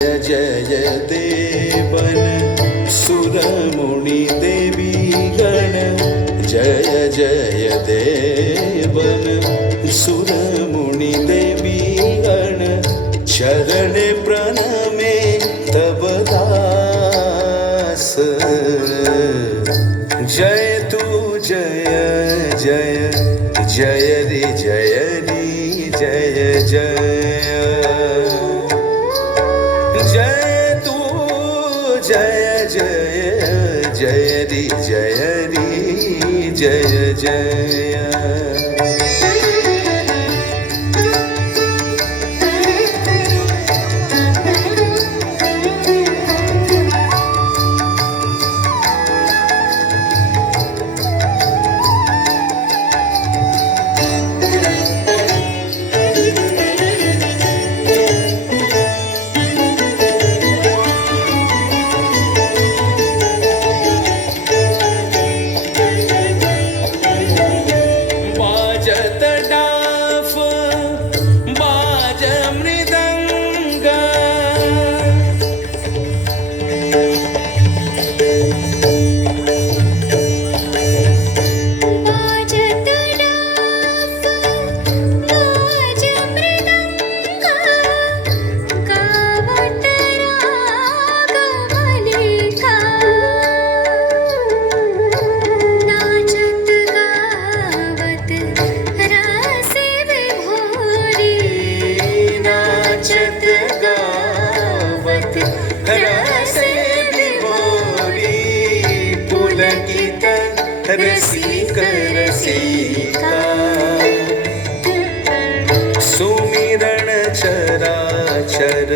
जय देवन सुरमुनि देवी गण जय जय देवन सुरमुनि देवी गण चरण प्रणमे तव दास जय तू जय जय जय रे जय रे जय जय जय तू जय जय जय रे जय रे जय जय रसिक रसिका सुमिरण चराचर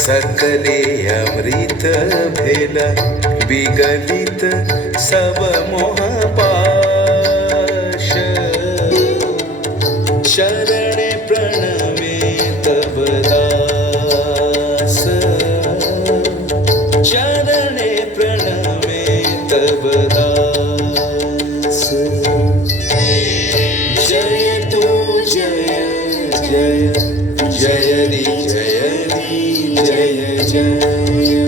सकले अमृत भेल विगलित सब मोह पाश चरण प्रणमे तब दास चरण प्रणमे तब दास जय तू जय जय जय रे जय रे जय जय